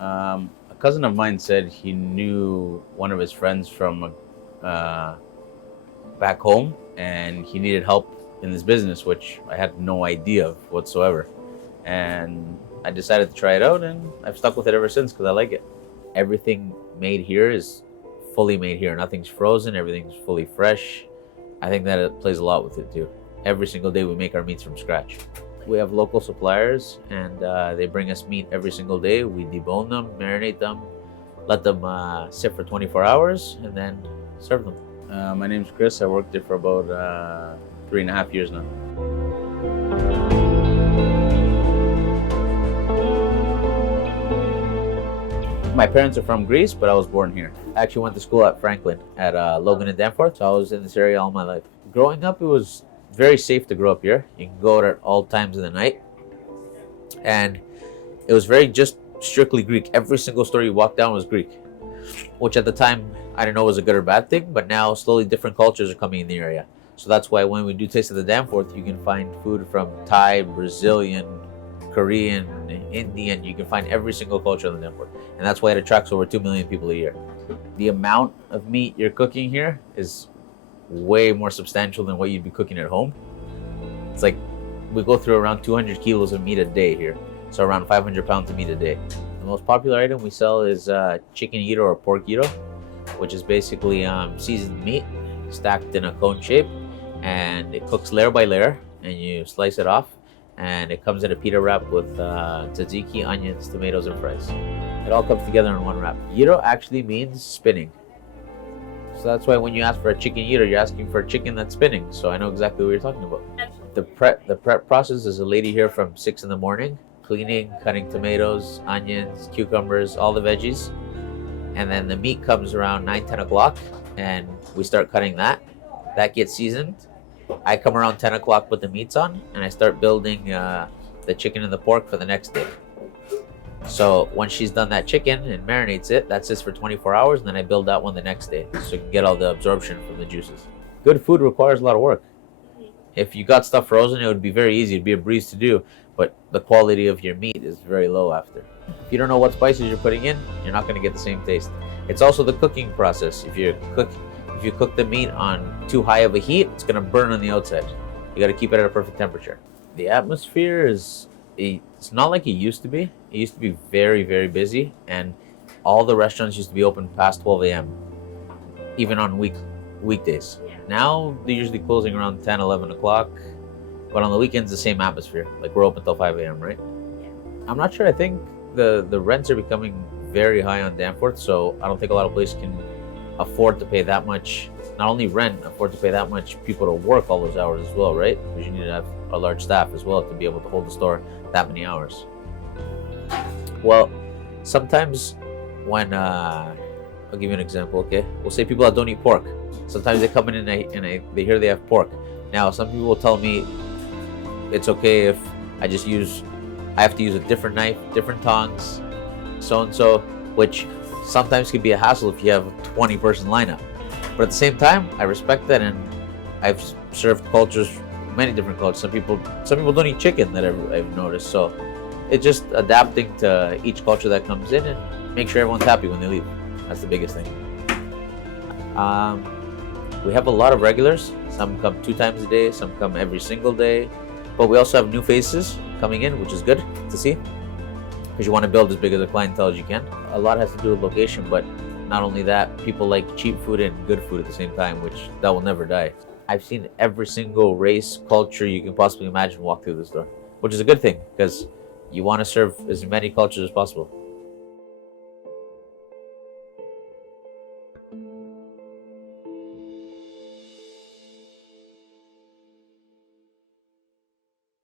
A cousin of mine said he knew one of his friends from back home, and he needed help in this business, which I had no idea of whatsoever. And I decided to try it out, and I've stuck with it ever since because I like it. Everything made here is fully made here. Nothing's frozen. Everything's fully fresh. I think that it plays a lot with it too. Every single day we make our meats from scratch. We have local suppliers, and they bring us meat every single day. We debone them, marinate them, let them sit for 24 hours, and then serve them. My name's Chris. I worked there for about 3.5 years now. My parents are from Greece, but I was born here. I actually went to school at Franklin, at Logan and Danforth, so I was in this area all my life. Growing up, it was very safe to grow up here. You can go out at all times of the night. And it was very just strictly Greek. Every single store you walked down was Greek, which at the time, I didn't know was a good or bad thing, but now slowly different cultures are coming in the area. So that's why when we do Taste of the Danforth, you can find food from Thai, Brazilian, Korean, Indian. You can find every single culture in the Danforth. And that's why it attracts over 2 million people a year. The amount of meat you're cooking here is way more substantial than what you'd be cooking at home. It's like we go through around 200 kilos of meat a day here. So around 500 pounds of meat a day. The most popular item we sell is chicken gyro or pork gyro, which is basically seasoned meat stacked in a cone shape, and it cooks layer by layer, and you slice it off, and it comes in a pita wrap with tzatziki, onions, tomatoes, and fries. It all comes together in one wrap. Gyro actually means spinning. So that's why when you ask for a chicken gyro, you're asking for a chicken that's spinning. So I know exactly what you're talking about. The prep process is a lady here from 6 in the morning, cleaning, cutting tomatoes, onions, cucumbers, all the veggies. And then the meat comes around 9, 10 o'clock, and we start cutting that. That gets seasoned. I come around 10 o'clock, put the meats on, and I start building the chicken and the pork for the next day. So once she's done that chicken and marinates it, that sits for 24 hours, and then I build that one the next day so you can get all the absorption from the juices. Good food requires a lot of work. If you got stuff frozen, it would be very easy. It'd be a breeze to do, but the quality of your meat is very low after. If you don't know what spices you're putting in, you're not going to get the same taste. It's also the cooking process. If you cook the meat on too high of a heat, it's going to burn on the outside. You got to keep it at a perfect temperature. The atmosphere it's not like it used to be. It used to be very, very busy, and all the restaurants used to be open past 12 a.m., even on weekdays. Yeah. Now, they're usually closing around 10, 11 o'clock, but on the weekends, the same atmosphere. Like, we're open till 5 a.m., right? Yeah. I'm not sure. I think the rents are becoming very high on Danforth, so I don't think a lot of places can afford to pay that much, not only rent, afford to pay that much people to work all those hours as well, right? Because you need to have a large staff as well to be able to hold the store that many hours. Well, sometimes when I'll give you an example, okay? We'll say people that don't eat pork. Sometimes they come in and they hear they have pork. Now, some people will tell me it's okay if I have to use a different knife, different tongs, so-and-so, which sometimes can be a hassle if you have a 20-person lineup. But at the same time, I respect that, and I've served cultures, many different cultures. Some people don't eat chicken that I've noticed. So it's just adapting to each culture that comes in and make sure everyone's happy when they leave. That's the biggest thing. We have a lot of regulars. Some come 2 times a day, some come every single day. But we also have new faces coming in, which is good to see, because you want to build as big of a clientele as you can. A lot has to do with location, but not only that, people like cheap food and good food at the same time, which that will never die. I've seen every single race, culture you can possibly imagine walk through this door, which is a good thing, because you want to serve as many cultures as possible.